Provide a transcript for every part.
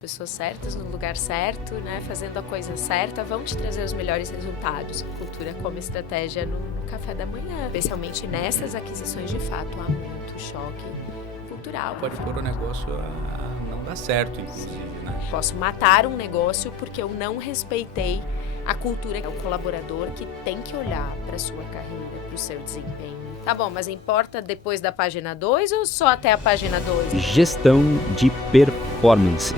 Pessoas certas no lugar certo, né, fazendo a coisa certa, vão te trazer os melhores resultados. Cultura como estratégia no café da manhã. Especialmente nessas aquisições, de fato, há muito choque cultural. Pode pôr o negócio a não dar certo, inclusive, né? Posso matar um negócio porque eu não respeitei a cultura. É o colaborador que tem que olhar para a sua carreira, para o seu desempenho. Tá bom, mas importa depois da página 2 ou só até a página 2? Gestão de performance.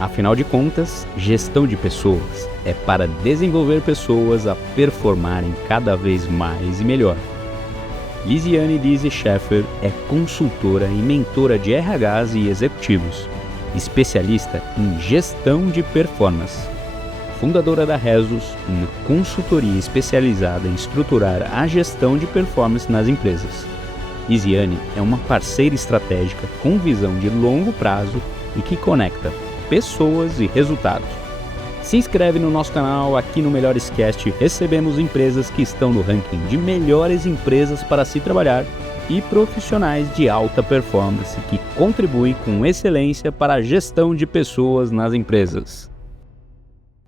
Afinal de contas, gestão de pessoas é para desenvolver pessoas a performarem cada vez mais e melhor. Lisiane Lise Schaeffer é consultora e mentora de RHs e executivos, especialista em gestão de performance. Fundadora da Rezus, uma consultoria especializada em estruturar a gestão de performance nas empresas. Lisiane é uma parceira estratégica com visão de longo prazo e que conecta pessoas e resultados. Se inscreve no nosso canal. Aqui no Melhorescast recebemos empresas que estão no ranking de melhores empresas para se trabalhar e profissionais de alta performance que contribuem com excelência para a gestão de pessoas nas empresas.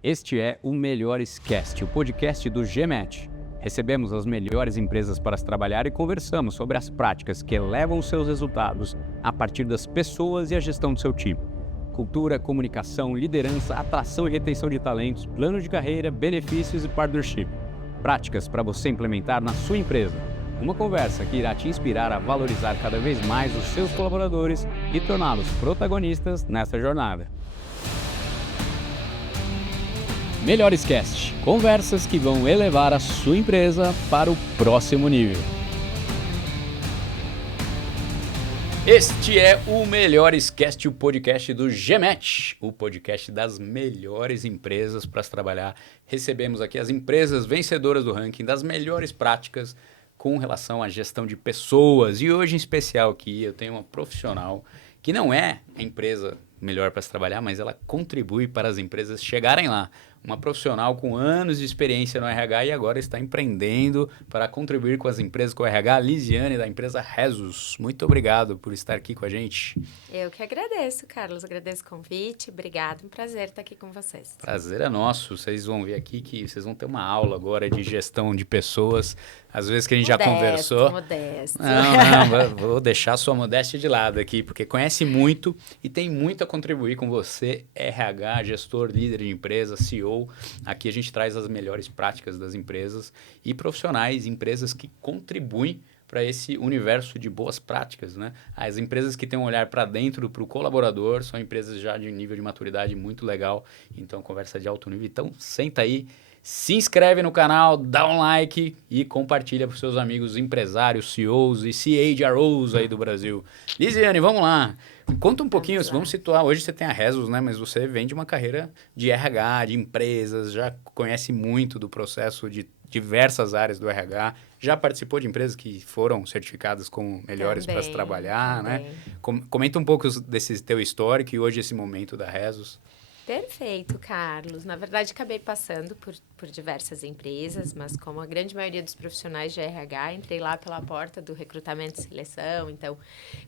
Este é o Melhorescast, o podcast do GMAT. Recebemos as melhores empresas para se trabalhar e conversamos sobre as práticas que elevam os seus resultados a partir das pessoas e a gestão do seu time. Cultura, comunicação, liderança, atração e retenção de talentos, plano de carreira, benefícios e partnership. Práticas para você implementar na sua empresa. Uma conversa que irá te inspirar a valorizar cada vez mais os seus colaboradores e torná-los protagonistas nessa jornada. Melhorescast, conversas que vão elevar a sua empresa para o próximo nível. Este é o Melhorescast, o podcast do GMAT, o podcast das melhores empresas para se trabalhar. Recebemos aqui as empresas vencedoras do ranking das melhores práticas com relação à gestão de pessoas. E hoje, em especial, aqui eu tenho uma profissional que não é a empresa melhor para se trabalhar, mas ela contribui para as empresas chegarem lá. Uma profissional com anos de experiência no RH e agora está empreendendo para contribuir com as empresas, com o RH, Lisiane, da empresa Rezus. Muito obrigado por estar aqui com a gente. Eu que agradeço, Carlos. Agradeço o convite. Obrigado. Um prazer estar aqui com vocês. Prazer é nosso. Vocês vão ver aqui que vocês vão ter uma aula agora de gestão de pessoas. Às vezes que a gente já conversou. Modesto. Não, vou deixar sua modéstia de lado aqui, porque conhece muito e tem muito a contribuir com você, RH, gestor, líder de empresa, CEO. Aqui a gente traz as melhores práticas das empresas e profissionais, empresas que contribuem para esse universo de boas práticas, né? As empresas que têm um olhar para dentro, para o colaborador, são empresas já de nível de maturidade muito legal, então conversa de alto nível. Então senta aí, se inscreve no canal, dá um like e compartilha para os seus amigos empresários, CEOs e CHROs aí do Brasil. Lisiane, vamos lá. Conta um pouquinho, vamos situar, hoje você tem a Rezus, né? Mas você vem de uma carreira de RH, de empresas, já conhece muito do processo de diversas áreas do RH, já participou de empresas que foram certificadas como melhores para se trabalhar, né? Comenta um pouco desse teu histórico e hoje esse momento da Rezus. Perfeito, Carlos. Na verdade, acabei passando por diversas empresas, mas como a grande maioria dos profissionais de RH, entrei lá pela porta do recrutamento e seleção, então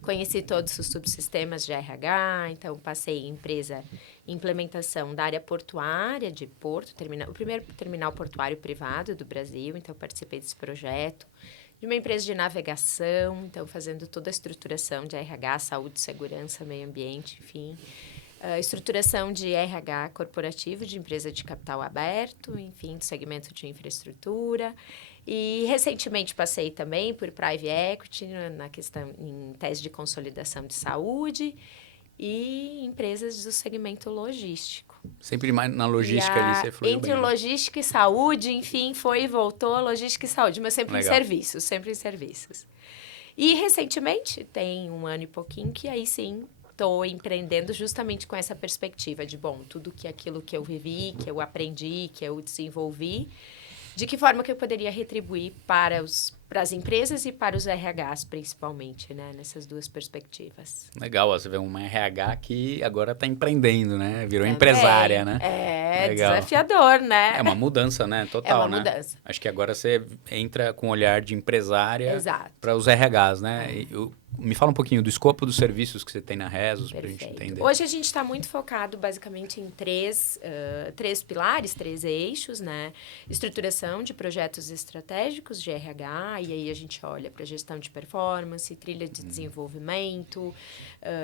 conheci todos os subsistemas de RH, então passei em empresa implementação da área portuária de Porto, o primeiro terminal portuário privado do Brasil, então participei desse projeto. De uma empresa de navegação, então fazendo toda a estruturação de RH, saúde, segurança, meio ambiente, enfim. Estruturação de RH corporativo, de empresa de capital aberto, enfim, do segmento de infraestrutura. E recentemente passei também por Private Equity, na questão em tese de consolidação de saúde e empresas do segmento logístico. Sempre mais na logística ali você fluiu entre bem. Logística e saúde, enfim, foi e voltou logística e saúde, mas sempre Legal. em serviços. E recentemente, tem um ano e pouquinho, que aí sim estou empreendendo justamente com essa perspectiva de, tudo aquilo que eu vivi, que eu aprendi, que eu desenvolvi, de que forma que eu poderia retribuir para as empresas e para os RHs, principalmente, né? Nessas duas perspectivas. Legal, você vê uma RH que agora está empreendendo, né? Virou empresária, né? É, legal. Desafiador, né? É uma mudança, né? Total, É uma mudança. Acho que agora você entra com um olhar de empresária Exato. para os RHs, né? E me fala um pouquinho do escopo dos serviços que você tem na Resus, para a gente Perfeito. entender. Hoje a gente está muito focado basicamente em três pilares, 3 eixos, né? Estruturação de projetos estratégicos de RH, e aí a gente olha para gestão de performance, trilha de desenvolvimento,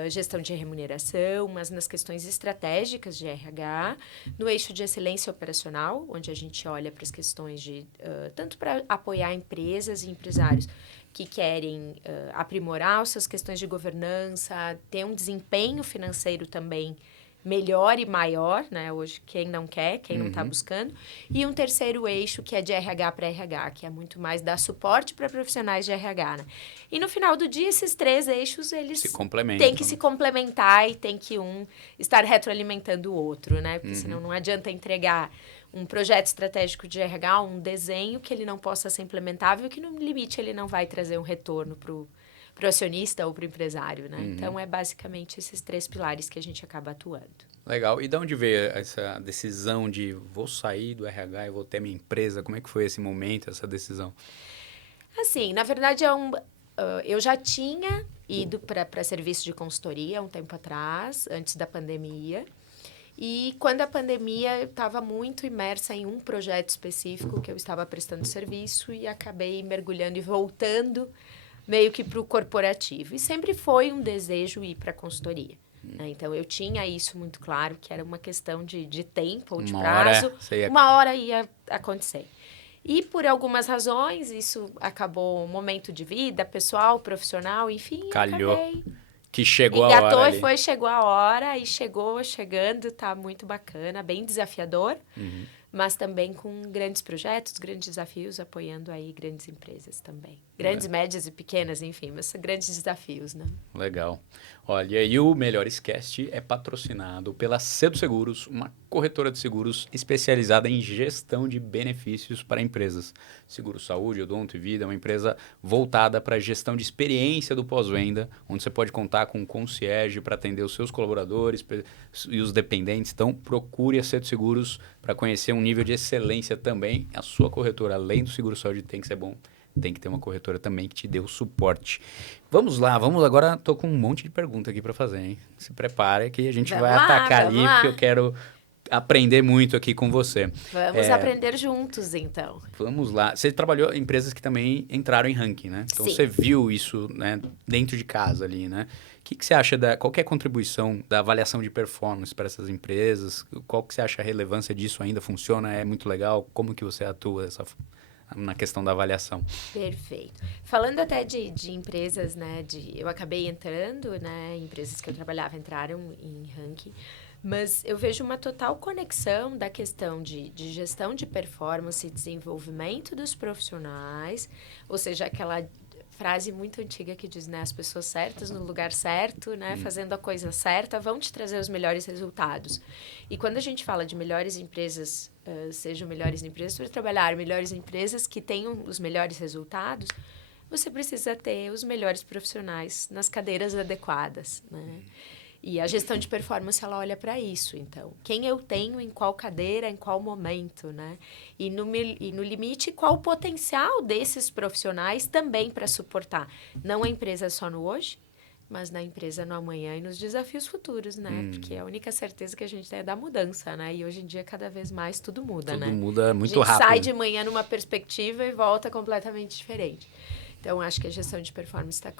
gestão de remuneração, mas nas questões estratégicas de RH, no eixo de excelência operacional, onde a gente olha para as questões de tanto para apoiar empresas e empresários que querem aprimorar as suas questões de governança, ter um desempenho financeiro também melhor e maior, né? Hoje, quem não quer, quem não está buscando. E um terceiro eixo, que é de RH para RH, que é muito mais dar suporte para profissionais de RH, né? E no final do dia, esses 3 eixos, eles Se complementam. têm que se complementar e tem que um estar retroalimentando o outro, né? Porque senão não adianta entregar um projeto estratégico de RH, um desenho que ele não possa ser implementável e que no limite ele não vai trazer um retorno para o acionista ou para o empresário, né? Então, é basicamente esses 3 pilares que a gente acaba atuando. Legal. E de onde veio essa decisão de vou sair do RH e vou ter minha empresa? Como é que foi esse momento, essa decisão? Assim, na verdade, eu já tinha ido para serviço de consultoria um tempo atrás, antes da pandemia. E quando a pandemia, eu estava muito imersa em um projeto específico que eu estava prestando serviço e acabei mergulhando e voltando meio que para o corporativo. E sempre foi um desejo ir para a consultoria. Né? Então, eu tinha isso muito claro, que era uma questão de tempo ou de prazo. Uma hora ia acontecer. E por algumas razões, isso acabou um momento de vida, pessoal, profissional, enfim, calhou. Acabei... Que chegou Engatou a hora. E chegou a hora, e chegando, tá muito bacana, bem desafiador, mas também com grandes projetos, grandes desafios, apoiando aí grandes empresas também. Grandes, médias e pequenas, enfim, mas grandes desafios, né? Legal. Olha, e o Melhores Cast é patrocinado pela Cedo Seguros, uma corretora de seguros especializada em gestão de benefícios para empresas. Seguro Saúde, Odonto e Vida é uma empresa voltada para a gestão de experiência do pós-venda, onde você pode contar com um concierge para atender os seus colaboradores e os dependentes. Então, procure a Cedo Seguros para conhecer um nível de excelência também. A sua corretora, além do Seguro Saúde, tem que ser bom. Tem que ter uma corretora também que te dê o suporte. Vamos lá. Agora tô com um monte de pergunta aqui para fazer, hein? Se prepare que a gente vai atacar ali, porque eu quero aprender muito aqui com você. Vamos aprender juntos, então. Vamos lá. Você trabalhou em empresas que também entraram em ranking, né? Então, Sim. Você viu isso, né, dentro de casa ali, né? O que você acha qual que é a contribuição da avaliação de performance para essas empresas? Qual que você acha a relevância disso? Ainda funciona? É muito legal? Como que você atua na questão da avaliação? Perfeito. Falando até de empresas, né, eu acabei entrando, né, empresas que eu trabalhava entraram em ranking, mas eu vejo uma total conexão da questão de gestão de performance e desenvolvimento dos profissionais, ou seja, aquela frase muito antiga que diz, né, as pessoas certas no lugar certo, né, fazendo a coisa certa, vão te trazer os melhores resultados. E quando a gente fala de melhores empresas, sejam melhores empresas para trabalhar, melhores empresas que tenham os melhores resultados, você precisa ter os melhores profissionais nas cadeiras adequadas, né? E a gestão de performance, ela olha para isso, então. Quem eu tenho, em qual cadeira, em qual momento, né? E no limite, qual o potencial desses profissionais também para suportar. Não a empresa só no hoje, mas na empresa no amanhã e nos desafios futuros, né? Porque a única certeza que a gente tem é da mudança, né? E hoje em dia, cada vez mais, tudo muda, né? Tudo muda muito rápido. A gente rápido. sai de manhã numa perspectiva e volta completamente diferente. Então, acho que a gestão de performance está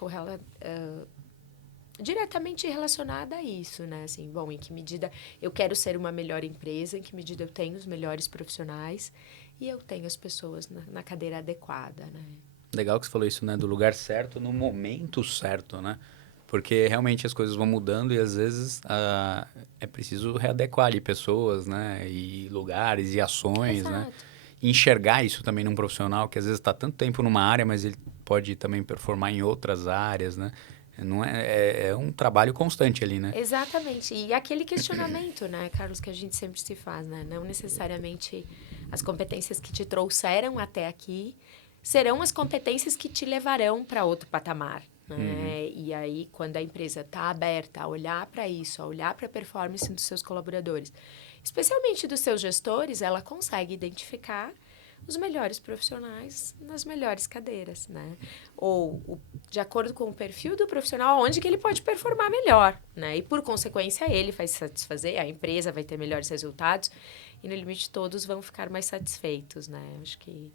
diretamente relacionada a isso, né? Assim, bom, em que medida eu quero ser uma melhor empresa, em que medida eu tenho os melhores profissionais e eu tenho as pessoas na cadeira adequada, né? Legal que você falou isso, né? Do lugar certo, no momento certo, né? Porque realmente as coisas vão mudando e às vezes é preciso readequar ali pessoas, né? E lugares e ações, Exato. né? E enxergar isso também num profissional que às vezes está tanto tempo numa área, mas ele pode também performar em outras áreas, né? Não é um trabalho constante ali, né? Exatamente. E aquele questionamento, né, Carlos, que a gente sempre se faz, né? Não necessariamente as competências que te trouxeram até aqui serão as competências que te levarão para outro patamar, né? E aí, quando a empresa está aberta a olhar para isso, a olhar para a performance dos seus colaboradores, especialmente dos seus gestores, ela consegue identificar os melhores profissionais nas melhores cadeiras, né? Ou de acordo com o perfil do profissional, onde que ele pode performar melhor, né? E, por consequência, ele vai satisfazer, a empresa vai ter melhores resultados e, no limite, todos vão ficar mais satisfeitos, né? Acho que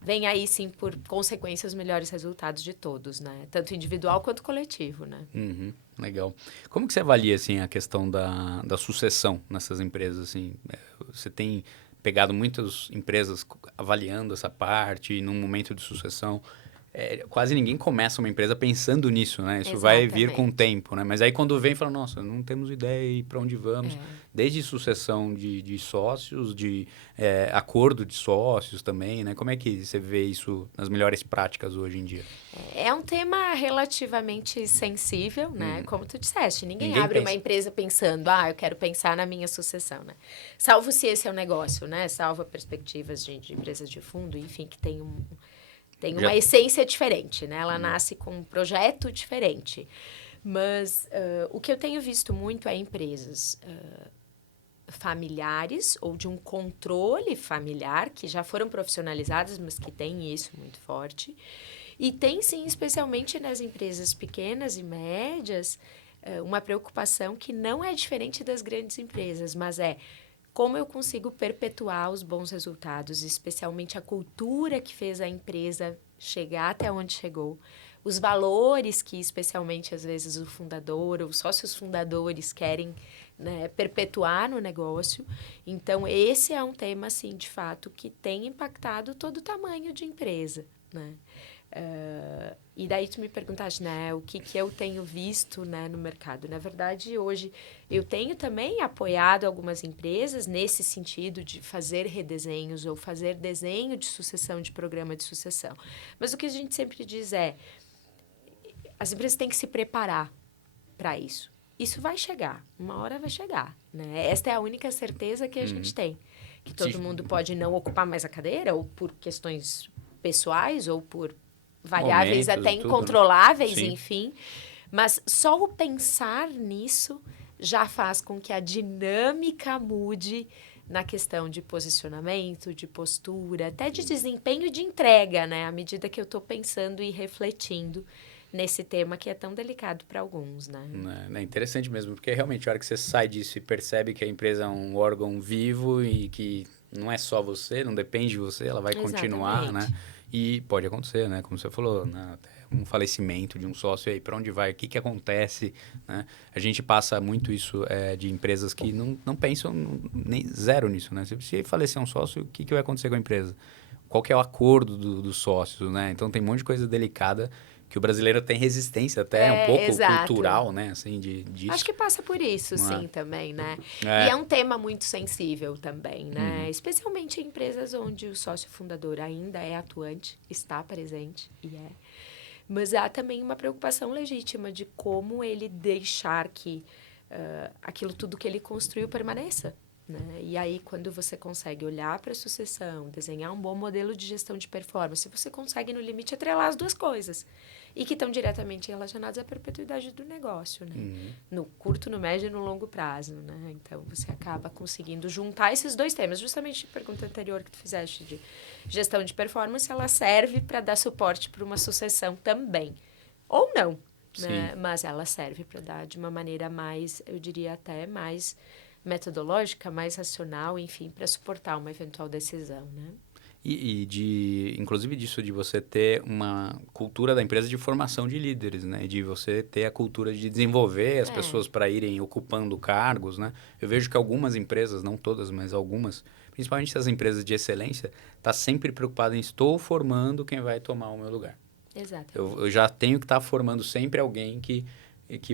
vem aí, sim, por consequência, os melhores resultados de todos, né? Tanto individual quanto coletivo, né? Uhum, legal. Como que você avalia, assim, a questão da sucessão nessas empresas, assim? Você tem pegado muitas empresas avaliando essa parte num momento de sucessão. Quase ninguém começa uma empresa pensando nisso, né? Isso vai vir com o tempo, né? Mas aí quando vem, fala, nossa, não temos ideia para onde vamos. Desde sucessão de sócios, de acordo de sócios também, né? Como é que você vê isso nas melhores práticas hoje em dia? É um tema relativamente sensível, né? Como tu disseste, ninguém abre pensa. uma empresa pensando, eu quero pensar na minha sucessão, né? Salvo se esse é o negócio, né? Salvo perspectivas de empresas de fundo, enfim, que tem uma essência diferente, né? Ela nasce com um projeto diferente. Mas o que eu tenho visto muito é empresas familiares ou de um controle familiar, que já foram profissionalizadas, mas que têm isso muito forte. E tem, sim, especialmente nas empresas pequenas e médias, uma preocupação que não é diferente das grandes empresas, mas como eu consigo perpetuar os bons resultados, especialmente a cultura que fez a empresa chegar até onde chegou, os valores que, especialmente, às vezes, o fundador ou os sócios fundadores querem, né, perpetuar no negócio. Então, esse é um tema, assim, de fato, que tem impactado todo o tamanho de empresa, né? E daí tu me perguntaste, né, o que eu tenho visto, né, no mercado. Na verdade, hoje eu tenho também apoiado algumas empresas nesse sentido de fazer redesenhos ou fazer desenho de sucessão, de programa de sucessão. Mas o que a gente sempre diz as empresas têm que se preparar para isso. Isso vai chegar, uma hora vai chegar, né? Esta é a única certeza que a gente tem. Que todo mundo pode não ocupar mais a cadeira, ou por questões pessoais, ou por variáveis Momentos, até tudo, incontroláveis, né? enfim. Mas só o pensar nisso já faz com que a dinâmica mude na questão de posicionamento, de postura, até de desempenho e de entrega, né? À medida que eu estou pensando e refletindo nesse tema que é tão delicado para alguns, né? É interessante mesmo, porque realmente a hora que você sai disso e percebe que a empresa é um órgão vivo e que não é só você, não depende de você, ela vai continuar, né? E pode acontecer, né? Como você falou, né? Até um falecimento de um sócio aí, para onde vai, o que acontece, né? A gente passa muito isso de empresas que não pensam nem zero nisso, né? Se falecer um sócio, o que vai acontecer com a empresa? Qual que é o acordo dos sócios, né? Então, tem um monte de coisa delicada que o brasileiro tem resistência até um pouco cultural, né? Assim, disso. Acho que passa por isso, sim, também, né? É. E é um tema muito sensível também, né? Especialmente em empresas onde o sócio fundador ainda é atuante, está presente e é. Mas há também uma preocupação legítima de como ele deixar que aquilo tudo que ele construiu permaneça, né? E aí, quando você consegue olhar para a sucessão, desenhar um bom modelo de gestão de performance, você consegue, no limite, atrelar as duas coisas. E que estão diretamente relacionadas à perpetuidade do negócio, né? No curto, no médio e no longo prazo, né? Então, você acaba conseguindo juntar esses dois temas. Justamente a pergunta anterior que tu fizeste de gestão de performance, ela serve para dar suporte para uma sucessão também. Ou não, né? Mas ela serve para dar de uma maneira mais, eu diria até mais metodológica, mais racional, enfim, para suportar uma eventual decisão, né? Inclusive disso de você ter uma cultura da empresa de formação de líderes, né? De você ter a cultura de desenvolver as pessoas para irem ocupando cargos, né? Eu vejo que algumas empresas, não todas, mas algumas, principalmente as empresas de excelência, tá sempre preocupada em estou formando quem vai tomar o meu lugar. Exato. Eu já tenho que estar formando sempre alguém que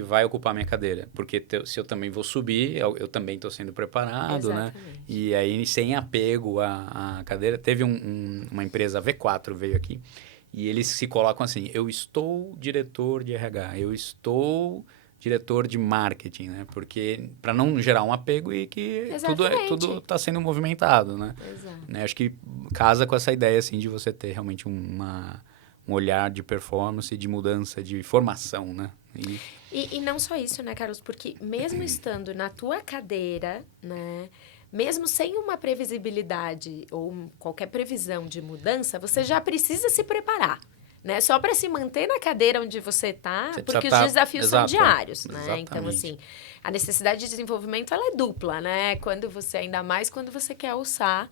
vai ocupar minha cadeira. Porque se eu também vou subir, eu também estou sendo preparado, né? E aí, sem apego à cadeira. Teve uma empresa, a V4, veio aqui, e eles se colocam assim, eu estou diretor de RH, eu estou diretor de marketing, né? Porque, para não gerar um apego e que tudo está sendo movimentado, né? Exato. Acho que casa com essa ideia, assim, de você ter realmente um olhar de performance, de mudança, de formação, né? E não só isso, né, Carlos? Porque mesmo estando na tua cadeira, né, mesmo sem uma previsibilidade ou qualquer previsão de mudança, você já precisa se preparar. Né? Só para se manter na cadeira onde você está, porque os desafios são diários. Né? Exatamente. Então, assim, a necessidade de desenvolvimento ela é dupla, né? Ainda mais quando você quer alçar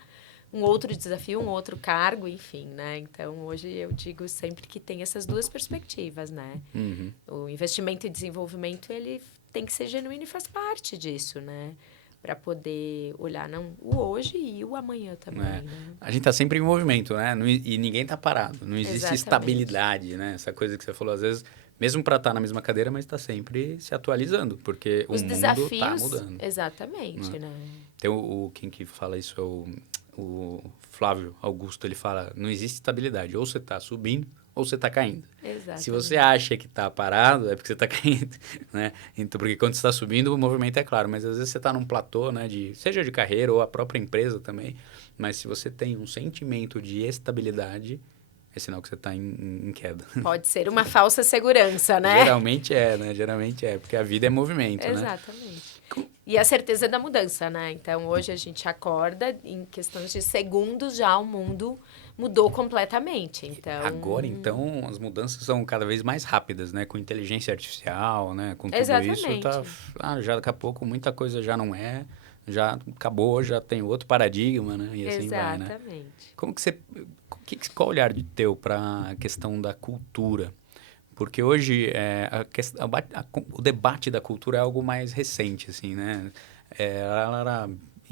um outro desafio, um outro cargo, enfim, né? Então, hoje eu digo sempre que tem essas duas perspectivas, né? Uhum. O investimento e desenvolvimento, ele tem que ser genuíno e faz parte disso, né? Para poder olhar não, o hoje e o amanhã também, né? A gente está sempre em movimento, né? E ninguém está parado. Não existe Exatamente. estabilidade, né? Essa coisa que você falou, às vezes, mesmo para estar na mesma cadeira, mas está sempre se atualizando, porque Os o mundo desafios, está mudando. Exatamente, né? Tem quem que fala isso é o Flávio Augusto, ele fala, não existe estabilidade, ou você está subindo ou você está caindo. Exatamente. Se você acha que está parado, é porque você está caindo, né? Então, porque quando você está subindo, o movimento é claro, mas às vezes você está num platô, né? Seja de carreira ou a própria empresa também, mas se você tem um sentimento de estabilidade, é sinal que você está em queda. Pode ser uma falsa segurança, né? Geralmente é, né? Geralmente é, porque a vida é movimento, né? Exatamente. E a certeza da mudança, né? Então, hoje a gente acorda, em questões de segundos já o mundo mudou completamente. Então... Agora, então, as mudanças são cada vez mais rápidas, né? Com inteligência artificial, né? Com tudo Exatamente. isso, já daqui a pouco muita coisa já não é, já acabou, já tem outro paradigma, né? E assim vai, né? Exatamente. Como que você... Qual o olhar de teu para a questão da cultura? Porque hoje o debate da cultura é algo mais recente, assim, né? Ela era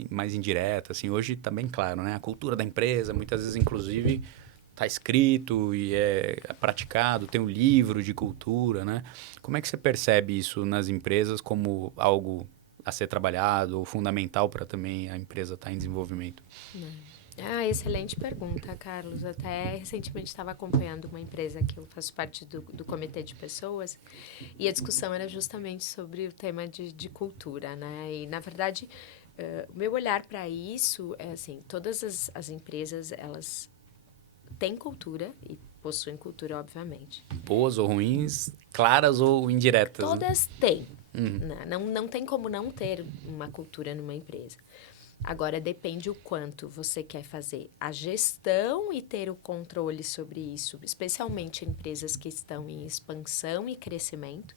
mais indireta, assim. Hoje está bem claro, né? A cultura da empresa, muitas vezes, inclusive, está escrito e é praticado, tem um livro de cultura, né? Como é que você percebe isso nas empresas como algo a ser trabalhado ou fundamental para também a empresa estar em desenvolvimento? Excelente pergunta, Carlos. Até recentemente estava acompanhando uma empresa que eu faço parte do comitê de pessoas e a discussão era justamente sobre o tema de cultura, né? E, na verdade, o meu olhar para isso é assim, todas as empresas, elas têm cultura e possuem cultura, obviamente. Boas ou ruins, claras ou indiretas? Todas têm. Né? Não tem como não ter uma cultura numa empresa. Agora, depende o quanto você quer fazer a gestão e ter o controle sobre isso, especialmente em empresas que estão em expansão e crescimento.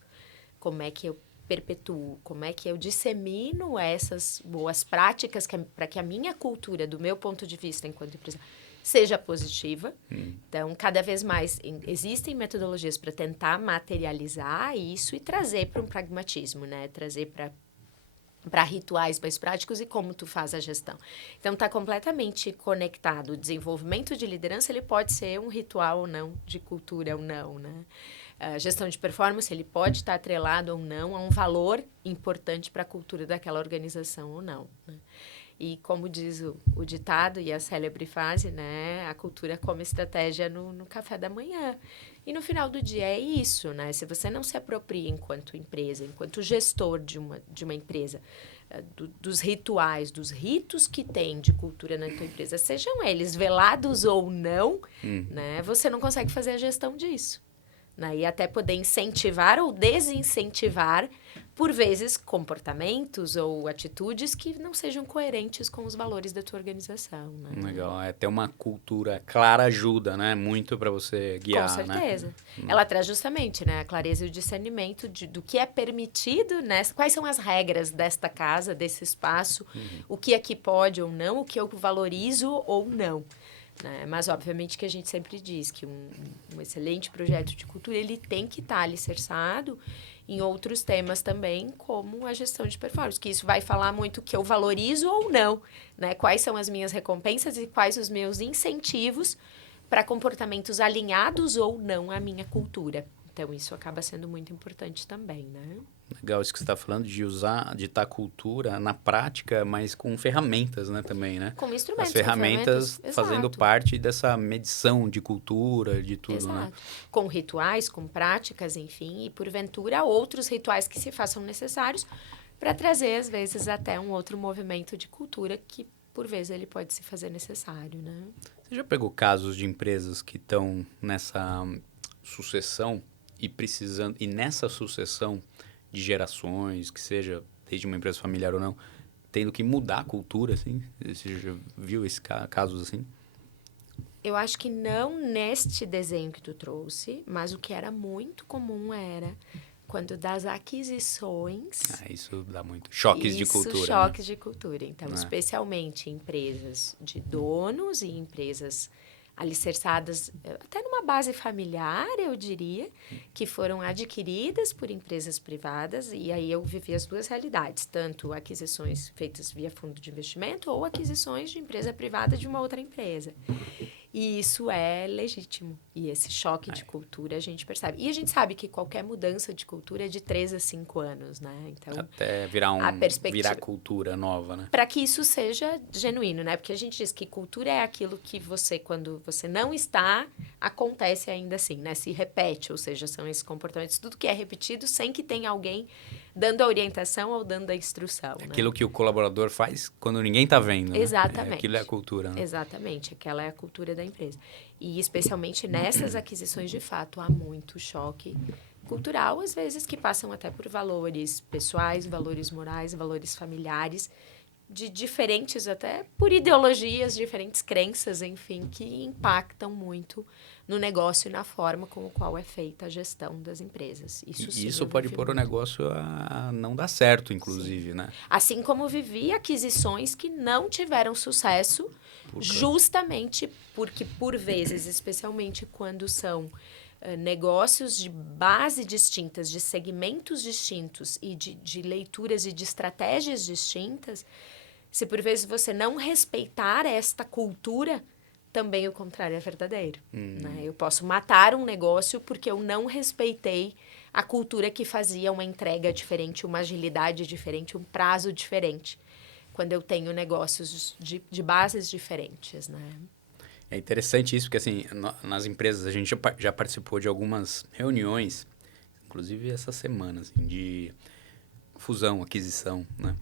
Como é que eu perpetuo, como é que eu dissemino essas boas práticas para que a minha cultura, do meu ponto de vista enquanto empresa, seja positiva. Então, cada vez mais existem metodologias para tentar materializar isso e trazer para um pragmatismo, né? Trazer para rituais mais práticos e como tu faz a gestão. Então, está completamente conectado. O desenvolvimento de liderança, ele pode ser um ritual ou não, de cultura ou não, né? A gestão de performance, ele pode estar atrelado ou não a um valor importante para a cultura daquela organização ou não, né? E como diz o ditado e a célebre frase, né? A cultura como estratégia no café da manhã. E no final do dia é isso, né? Se você não se apropria enquanto empresa, enquanto gestor de uma empresa, dos rituais, dos ritos que tem de cultura na tua empresa, sejam eles velados ou não, né? Você não consegue fazer a gestão disso. Né? E até poder incentivar ou desincentivar, por vezes, comportamentos ou atitudes que não sejam coerentes com os valores da tua organização. Né? Legal. Ter uma cultura clara ajuda, né? Muito para você guiar, com certeza. Né? Ela traz justamente, né, a clareza e o discernimento do que é permitido, né? Quais são as regras desta casa, desse espaço, o que aqui pode ou não, o que eu valorizo ou não. Né? Mas, obviamente, que a gente sempre diz que um excelente projeto de cultura, ele tem que estar alicerçado em outros temas também, como a gestão de performance, que isso vai falar muito o que eu valorizo ou não, né? Quais são as minhas recompensas e quais os meus incentivos para comportamentos alinhados ou não à minha cultura. Então, isso acaba sendo muito importante também, né? Legal isso que você está falando, de estar cultura na prática, mas com ferramentas, né, também, né? Com instrumentos. As ferramentas fazendo exato. parte dessa medição de cultura, de tudo, exato. Né? Com rituais, com práticas, enfim, e porventura outros rituais que se façam necessários para trazer, às vezes, até um outro movimento de cultura que, por vezes, ele pode se fazer necessário, né? Você já pegou casos de empresas que estão nessa sucessão e nessa sucessão de gerações, que seja desde uma empresa familiar ou não, tendo que mudar a cultura, assim? Você já viu esses casos assim? Eu acho que não neste desenho que tu trouxe, mas o que era muito comum era quando das aquisições... Isso dá muito. Choques de cultura. Choques de cultura. Então, É. especialmente empresas de donos e empresas alicerçadas até numa base familiar, eu diria, que foram adquiridas por empresas privadas, e aí eu vivi as duas realidades, tanto aquisições feitas via fundo de investimento ou aquisições de empresa privada de uma outra empresa. E isso é legítimo. E esse choque de cultura a gente percebe. E a gente sabe que qualquer mudança de cultura é de 3 a 5 anos, né? Então, até virar virar cultura nova, né? Para que isso seja genuíno, né? Porque a gente diz que cultura é aquilo que você, quando você não está, acontece ainda assim, né? Se repete, ou seja, são esses comportamentos, tudo que é repetido sem que tenha alguém dando a orientação ou dando a instrução. Aquilo que o colaborador faz quando ninguém está vendo. Exatamente. Né? Aquilo é a cultura. Né? Exatamente. Aquela é a cultura da empresa. E especialmente nessas aquisições, de fato, há muito choque cultural, às vezes que passam até por valores pessoais, valores morais, valores familiares, de diferentes até por ideologias, diferentes crenças, enfim, que impactam muito no negócio e na forma com a qual é feita a gestão das empresas. Isso pode pôr o negócio a não dar certo, inclusive, né? Assim como vivi aquisições que não tiveram sucesso, justamente porque, por vezes, especialmente quando são negócios de base distintas, de segmentos distintos e de leituras e de estratégias distintas, se por vezes você não respeitar esta cultura, também o contrário é verdadeiro. Né? Eu posso matar um negócio porque eu não respeitei a cultura que fazia uma entrega diferente, uma agilidade diferente, um prazo diferente, quando eu tenho negócios de bases diferentes, né? É interessante isso, porque assim, nas empresas a gente já participou de algumas reuniões, inclusive essa semana, assim, de fusão, aquisição, né?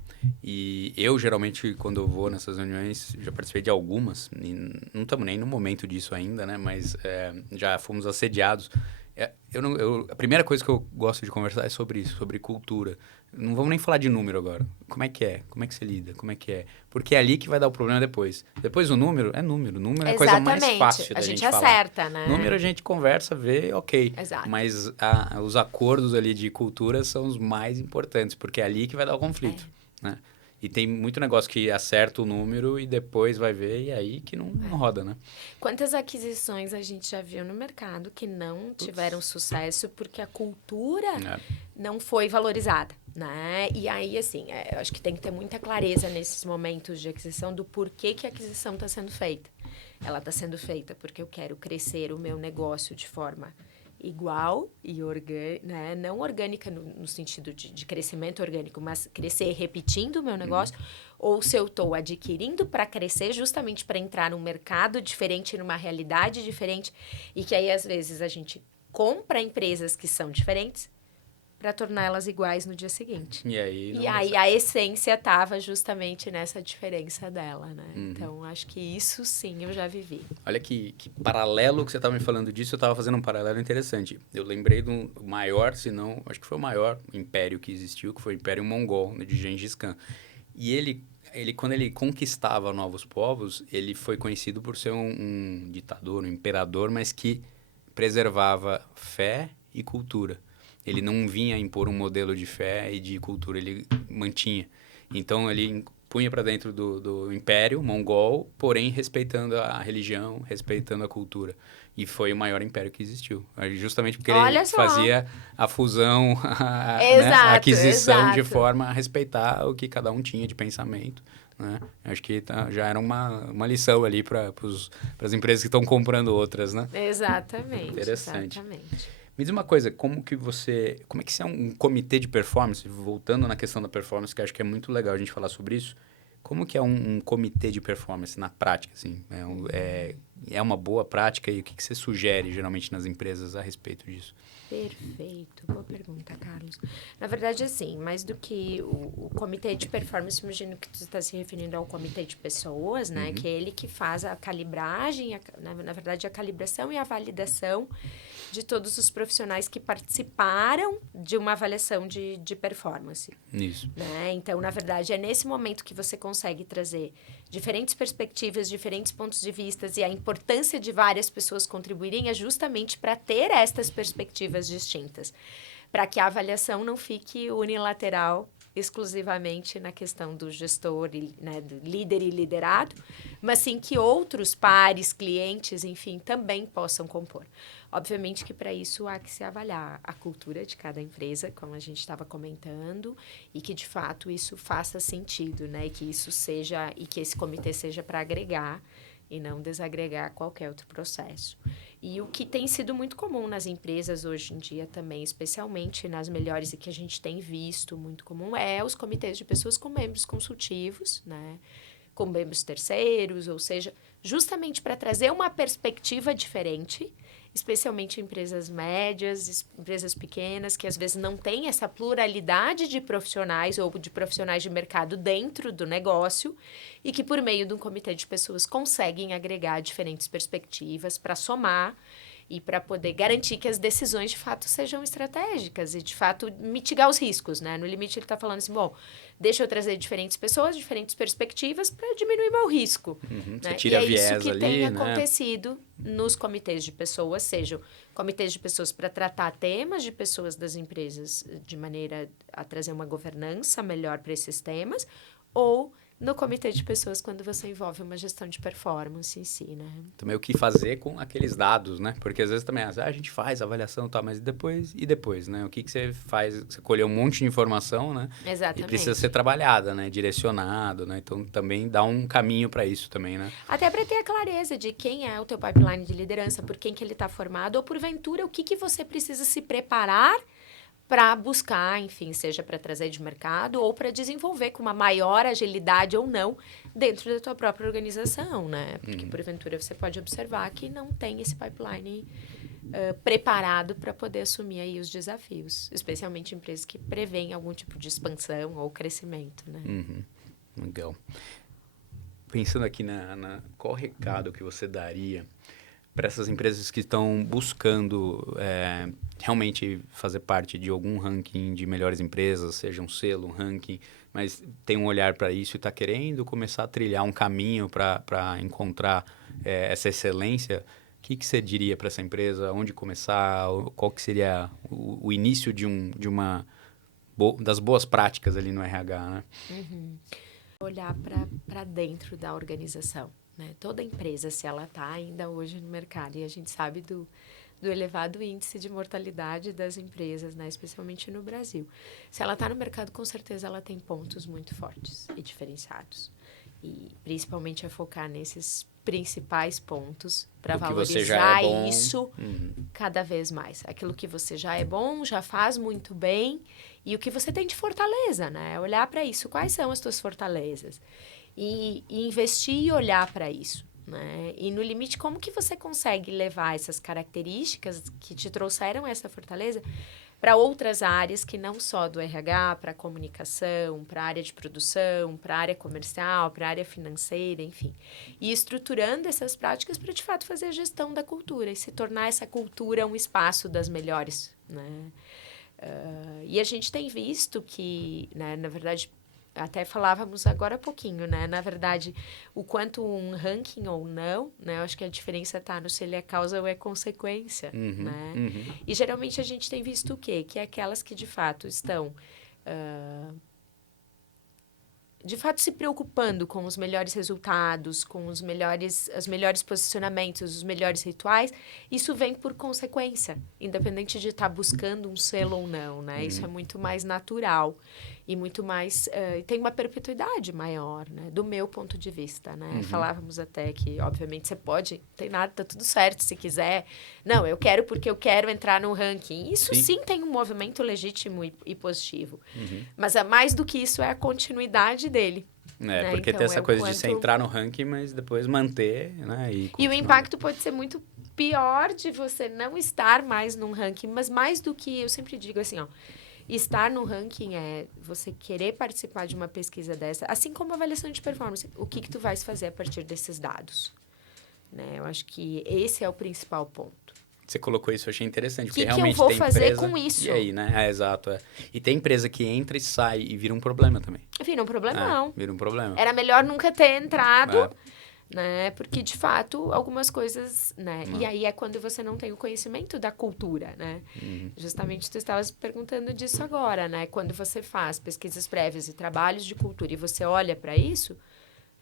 E eu, geralmente, quando eu vou nessas reuniões, já participei de algumas, não estamos nem no momento disso ainda, né? Mas já fomos assediados. A primeira coisa que eu gosto de conversar é sobre isso, sobre cultura. Não vamos nem falar de número agora. Como é que é? Como é que se lida? Como é que é? Porque é ali que vai dar o problema depois. Depois o número é número. Número é a coisa mais fácil da gente falar. A gente acerta, né? Número a gente conversa, vê, ok. Exato. Mas os acordos ali de cultura são os mais importantes, porque é ali que vai dar o conflito, né? E tem muito negócio que acerta o número e depois vai ver, e aí que não roda, né? Quantas aquisições a gente já viu no mercado que não tiveram sucesso porque a cultura não foi valorizada, né? E aí, assim, eu acho que tem que ter muita clareza nesses momentos de aquisição do porquê que a aquisição está sendo feita. Ela está sendo feita porque eu quero crescer o meu negócio de forma igual e orgânica, né? Não orgânica no sentido de crescimento orgânico, mas crescer repetindo o meu negócio, ou se eu estou adquirindo para crescer justamente para entrar num mercado diferente, numa realidade diferente, e que aí às vezes a gente compra empresas que são diferentes para torná-las iguais no dia seguinte. E aí a essência estava justamente nessa diferença dela, né? Então, acho que isso sim eu já vivi. Olha que paralelo que você estava me falando disso, eu estava fazendo um paralelo interessante. Eu lembrei do maior, se não, acho que foi o maior império que existiu, que foi o Império Mongol, de Gengis Khan. E ele quando ele conquistava novos povos, ele foi conhecido por ser um ditador, um imperador, mas que preservava fé e cultura. Ele não vinha impor um modelo de fé e de cultura, ele mantinha. Então, ele punha para dentro do império mongol, porém respeitando a religião, respeitando a cultura. E foi o maior império que existiu. Justamente porque ele fazia a fusão, a aquisição de forma a respeitar o que cada um tinha de pensamento. Né? Acho que já era uma lição ali para as empresas que estão comprando outras, né? Exatamente. Interessante. Exatamente. Me diz uma coisa, como é que você é um comitê de performance, voltando na questão da performance, que acho que é muito legal a gente falar sobre isso, como que é um comitê de performance na prática, assim? É uma boa prática e o que você sugere, geralmente, nas empresas a respeito disso? Perfeito. Boa pergunta, Carlos. Na verdade, assim, mais do que o comitê de performance, imagino que tu está se referindo ao comitê de pessoas, né? Que é ele que faz a calibragem, na verdade, a calibração e a validação de todos os profissionais que participaram de uma avaliação de performance. Isso. Né? Então, na verdade, é nesse momento que você consegue trazer diferentes perspectivas, diferentes pontos de vista, e a importância de várias pessoas contribuírem é justamente para ter estas perspectivas distintas, para que a avaliação não fique unilateral exclusivamente na questão do gestor, né, do líder e liderado, mas sim que outros pares, clientes, enfim, também possam compor. Obviamente que para isso há que se avaliar a cultura de cada empresa, como a gente estava comentando, e que de fato isso faça sentido, né, e que isso seja, e que esse comitê seja para agregar e não desagregar qualquer outro processo. E o que tem sido muito comum nas empresas hoje em dia também, especialmente nas melhores e que a gente tem visto muito comum, é os comitês de pessoas com membros consultivos, né? Com membros terceiros, ou seja, justamente para trazer uma perspectiva diferente, especialmente em empresas médias, empresas pequenas, que às vezes não têm essa pluralidade de profissionais ou de profissionais de mercado dentro do negócio e que, por meio de um comitê de pessoas, conseguem agregar diferentes perspectivas para somar e para poder garantir que as decisões, de fato, sejam estratégicas e, de fato, mitigar os riscos, né? No limite, ele está falando assim, bom, deixa eu trazer diferentes pessoas, diferentes perspectivas para diminuir meu risco. Uhum. Né? Você tira e é viés isso que ali, tem né? acontecido nos comitês de pessoas, sejam comitês de pessoas para tratar temas de pessoas das empresas de maneira a trazer uma governança melhor para esses temas, ou no comitê de pessoas quando você envolve uma gestão de performance em si, né? Também o que fazer com aqueles dados, né? Porque às vezes também a gente faz avaliação e tal, mas depois, né? O que você faz? Você colheu um monte de informação, né? Exatamente. E precisa ser trabalhada, né? Direcionado, né? Então também dá um caminho para isso também, né? Até para ter a clareza de quem é o teu pipeline de liderança, por quem que ele está formado, ou porventura o que você precisa se preparar para buscar, enfim, seja para trazer de mercado ou para desenvolver com uma maior agilidade ou não dentro da tua própria organização, né? Porque, porventura, você pode observar que não tem esse pipeline preparado para poder assumir aí os desafios, especialmente empresas que prevêem algum tipo de expansão ou crescimento, né? Uhum. Legal. Pensando aqui qual recado que você daria para essas empresas que estão buscando realmente fazer parte de algum ranking de melhores empresas, seja um selo, um ranking, mas tem um olhar para isso e está querendo começar a trilhar um caminho para encontrar essa excelência, o que você diria para essa empresa? Onde começar? Qual que seria o início de uma das boas práticas ali no RH, né? Uhum. Olhar para dentro da organização. Né? Toda empresa, se ela está ainda hoje no mercado, e a gente sabe do elevado índice de mortalidade das empresas, né? Especialmente no Brasil. Se ela está no mercado, com certeza ela tem pontos muito fortes e diferenciados. E principalmente a focar nesses principais pontos para valorizar isso cada vez mais. Aquilo que você já é bom, já faz muito bem, e o que você tem de fortaleza, né? Olhar para isso. Quais são as tuas fortalezas? E investir e olhar para isso, né? E no limite, como que você consegue levar essas características que te trouxeram essa fortaleza para outras áreas que não só do RH, para a comunicação, para a área de produção, para a área comercial, para a área financeira, enfim. E estruturando essas práticas para, de fato, fazer a gestão da cultura e se tornar essa cultura um espaço das melhores, né? E a gente tem visto que, né, na verdade, até falávamos agora há pouquinho, né? Na verdade, o quanto um ranking ou não, né? Eu acho que a diferença está no se ele é causa ou é consequência, né? E geralmente a gente tem visto o quê? Que é aquelas que de fato estão de fato se preocupando com os melhores resultados, com os melhores posicionamentos, os melhores rituais, isso vem por consequência, independente de estar buscando um selo ou não, né? Isso é muito mais natural e muito mais tem uma perpetuidade maior, né? Do meu ponto de vista, né? Falávamos até que, obviamente, você pode, não tem nada, tá tudo certo, se quiser. Não, eu quero porque eu quero entrar no ranking. Isso sim tem um movimento legítimo e positivo. Mas mais do que isso é a continuidade dele. Né? Porque então, tem essa coisa de você entrar no ranking, mas depois manter, né? E o impacto pode ser muito pior de você não estar mais num ranking, mas mais do que, eu sempre digo assim, ó, estar no ranking é você querer participar de uma pesquisa dessa, assim como a avaliação de performance. O que tu vais fazer a partir desses dados? Né? Eu acho que esse é o principal ponto. Você colocou isso, eu achei interessante. Porque Que eu realmente vou tem fazer empresa, com isso? E aí, né? Exato. E tem empresa que entra e sai e vira um problema também. Vira um problemão. Vira um problema. Era melhor nunca ter entrado, É. né? Porque, de fato, algumas coisas, né? E aí é quando você não tem o conhecimento da cultura, né? Justamente tu estavas perguntando disso agora, né? Quando você faz pesquisas prévias e trabalhos de cultura e você olha para isso,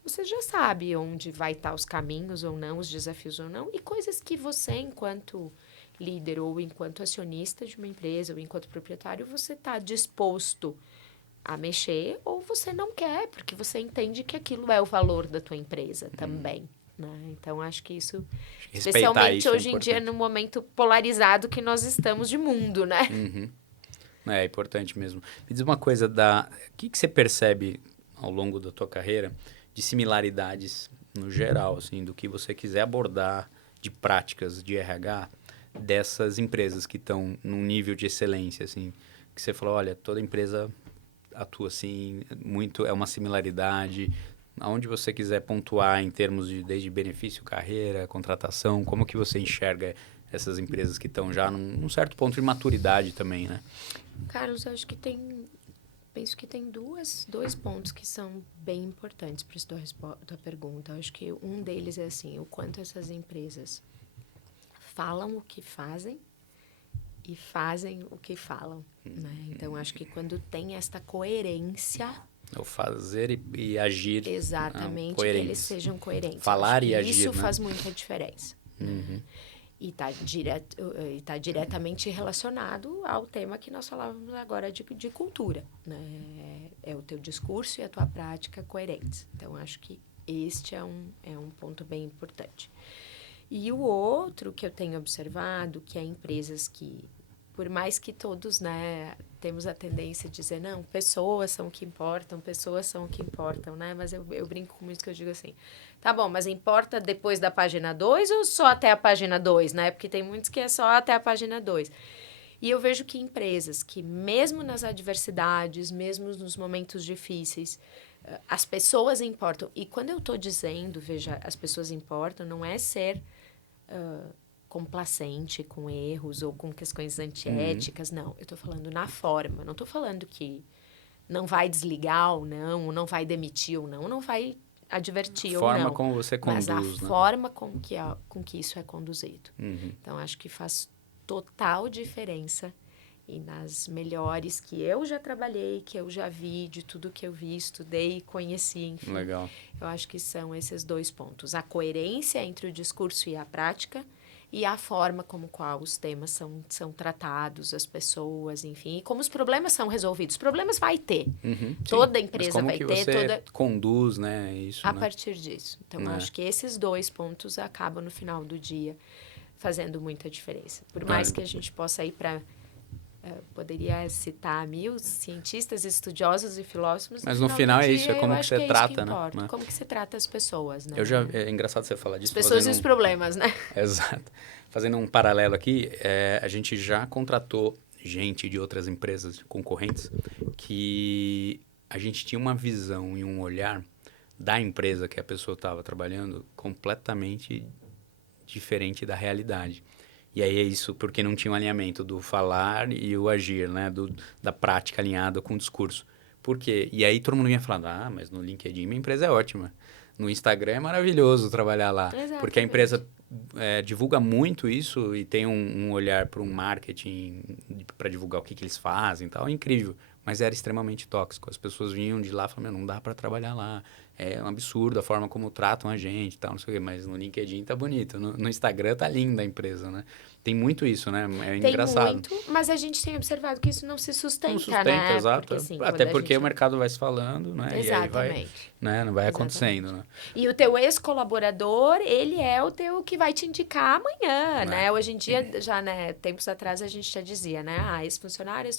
você já sabe onde vai estar os caminhos ou não, os desafios ou não, e coisas que você, enquanto líder ou enquanto acionista de uma empresa ou enquanto proprietário, você está disposto a mexer ou você não quer, porque você entende que aquilo é o valor da tua empresa também, né? Então, acho que isso, Respeitar especialmente isso é hoje em dia, importante. no momento polarizado que nós estamos de mundo, né? É importante mesmo. Me diz uma coisa, o que você percebe ao longo da tua carreira de similaridades no geral, assim, do que você quiser abordar de práticas de RH dessas empresas que estão num nível de excelência, assim, que você falou, olha, toda empresa atua assim, muito, é uma similaridade, aonde você quiser pontuar em termos de desde benefício, carreira, contratação, como que você enxerga essas empresas que estão já num certo ponto de maturidade também, né? Carlos, acho que penso que tem dois pontos que são bem importantes para a tua pergunta. Acho que um deles é assim, o quanto essas empresas falam o que fazem e fazem o que falam, né? Então, acho que quando tem esta coerência... O fazer e agir. Exatamente, que eles sejam coerentes. Falar acho e que agir, isso né? faz muita diferença. E está diretamente relacionado ao tema que nós falávamos agora de cultura, né? É o teu discurso e a tua prática coerentes. Então, acho que este é um ponto bem importante. E o outro que eu tenho observado, que é empresas que, por mais que todos, né, temos a tendência de dizer, não, pessoas são o que importam, né? Mas eu brinco com isso que eu digo assim, tá bom, mas importa depois da página 2 ou só até a página 2, né? Porque tem muitos que é só até a página 2. E eu vejo que empresas que, mesmo nas adversidades, mesmo nos momentos difíceis, as pessoas importam. E quando eu estou dizendo, veja, as pessoas importam, não é ser complacente com erros ou com questões antiéticas, não. Eu estou falando na forma. Não estou falando que não vai desligar ou não vai demitir ou não vai advertir ou não. A forma como você conduz, mas a forma com que isso é conduzido. Então, acho que faz total diferença. E nas melhores que eu já trabalhei, que eu já vi, de tudo que eu vi, estudei, conheci, enfim. Legal. Eu acho que são esses dois pontos. A coerência entre o discurso e a prática e a forma como qual os temas são tratados, as pessoas, enfim. E como os problemas são resolvidos. Problemas vai ter. Toda empresa vai ter. Mas como que você conduz, né? Isso, a né? partir disso. Então, acho que esses dois pontos acabam, no final do dia, fazendo muita diferença. Por mais que a gente possa ir para... poderia citar 1000 cientistas, estudiosos e filósofos. Mas no final é dia, isso, é como que você trata, né? Como que você trata as pessoas, né? É engraçado você falar disso. As pessoas e os problemas, né? Exato. Fazendo um paralelo aqui, a gente já contratou gente de outras empresas concorrentes que a gente tinha uma visão e um olhar da empresa que a pessoa estava trabalhando completamente diferente da realidade. E aí é isso porque não tinha um alinhamento do falar e o agir, né? Da prática alinhada com o discurso. Por quê? E aí todo mundo vinha falando, mas no LinkedIn minha empresa é ótima. No Instagram é maravilhoso trabalhar lá. Exatamente. Porque a empresa divulga muito isso e tem um olhar para um marketing para divulgar o que eles fazem e tal. É incrível. Mas era extremamente tóxico. As pessoas vinham de lá e falavam, não dá para trabalhar lá. É um absurdo a forma como tratam a gente e tal, não sei o quê. Mas no LinkedIn tá bonito. No Instagram tá linda a empresa, né? Tem muito isso, né? É engraçado. Tem muito, mas a gente tem observado que isso não se sustenta, não sustenta, né? Exato. Porque, assim, até porque o mercado vai se falando, né? Exatamente. E aí vai, né? Não vai acontecendo, né? E o teu ex-colaborador, ele é o teu que vai te indicar amanhã, né? Hoje em dia, já, né? Tempos atrás, a gente já dizia, né? Ex-funcionário,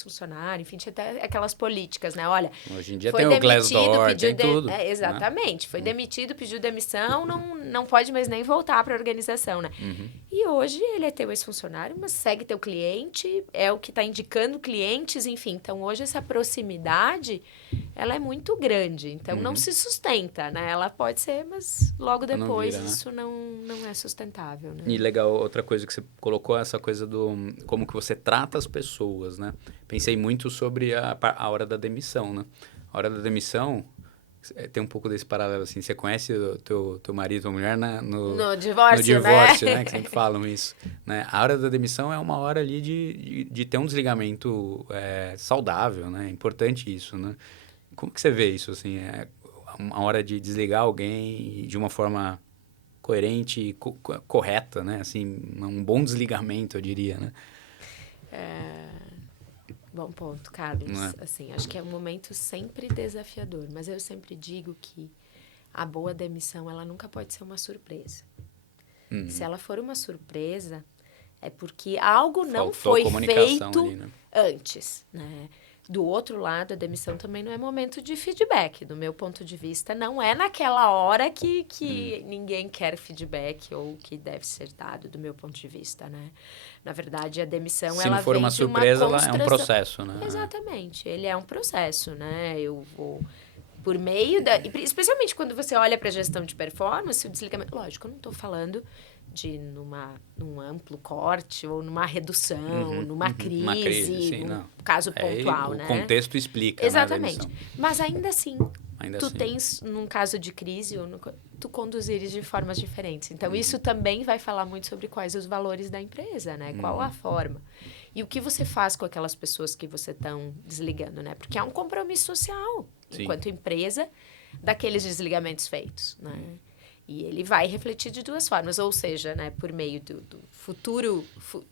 enfim, tinha até aquelas políticas, né? Olha, hoje em dia tem o Glassdoor, tem tudo. Exatamente. Né? Foi demitido, pediu demissão, não pode mais nem voltar para a organização, né? E hoje ele é teu ex-funcionário, mas segue teu cliente, é o que está indicando clientes, enfim. Então, hoje essa proximidade, ela é muito grande. Então, não se sustenta, né? Ela pode ser, mas logo depois vira, né? isso não é sustentável, né? E legal, outra coisa que você colocou, essa coisa do como que você trata as pessoas, né? Pensei muito sobre a hora da demissão, né? A hora da demissão, tem um pouco desse paralelo, assim, você conhece o teu marido, tua mulher No divórcio, no divórcio, né? né? Que sempre falam isso, né? A hora da demissão é uma hora ali de ter um desligamento saudável, né? É importante isso, né? Como que você vê isso, assim? É uma hora de desligar alguém de uma forma coerente e correta, né? Assim, um bom desligamento, eu diria, né? Bom ponto, Carlos. Não é? Assim, acho que é um momento sempre desafiador, mas eu sempre digo que a boa demissão, ela nunca pode ser uma surpresa. Se ela for uma surpresa, é porque algo não Faltou foi comunicação feito ali, né? antes, né? Do outro lado, a demissão também não é momento de feedback. Do meu ponto de vista, não é naquela hora que ninguém quer feedback ou que deve ser dado, do meu ponto de vista, né? Na verdade, a demissão, Se ela não for vem uma de surpresa, ela é um construção. processo, né? Exatamente. Ele é um processo, né? Eu vou... Por meio da... Especialmente quando você olha para a gestão de performance, o desligamento... Lógico, eu não estou falando de num amplo corte ou numa redução, numa crise, Uma crise, sim, num não. caso Aí pontual, o né? contexto explica, né, a Exatamente. demissão. Mas ainda assim, Ainda tu assim. tens, num caso de crise, tu conduzires de formas diferentes. Então, isso também vai falar muito sobre quais os valores da empresa, né? Qual a forma. E o que você faz com aquelas pessoas que você estão desligando, né? Porque há um compromisso social, Sim. enquanto empresa, daqueles desligamentos feitos, né? E ele vai refletir de duas formas, ou seja, né, por meio do futuro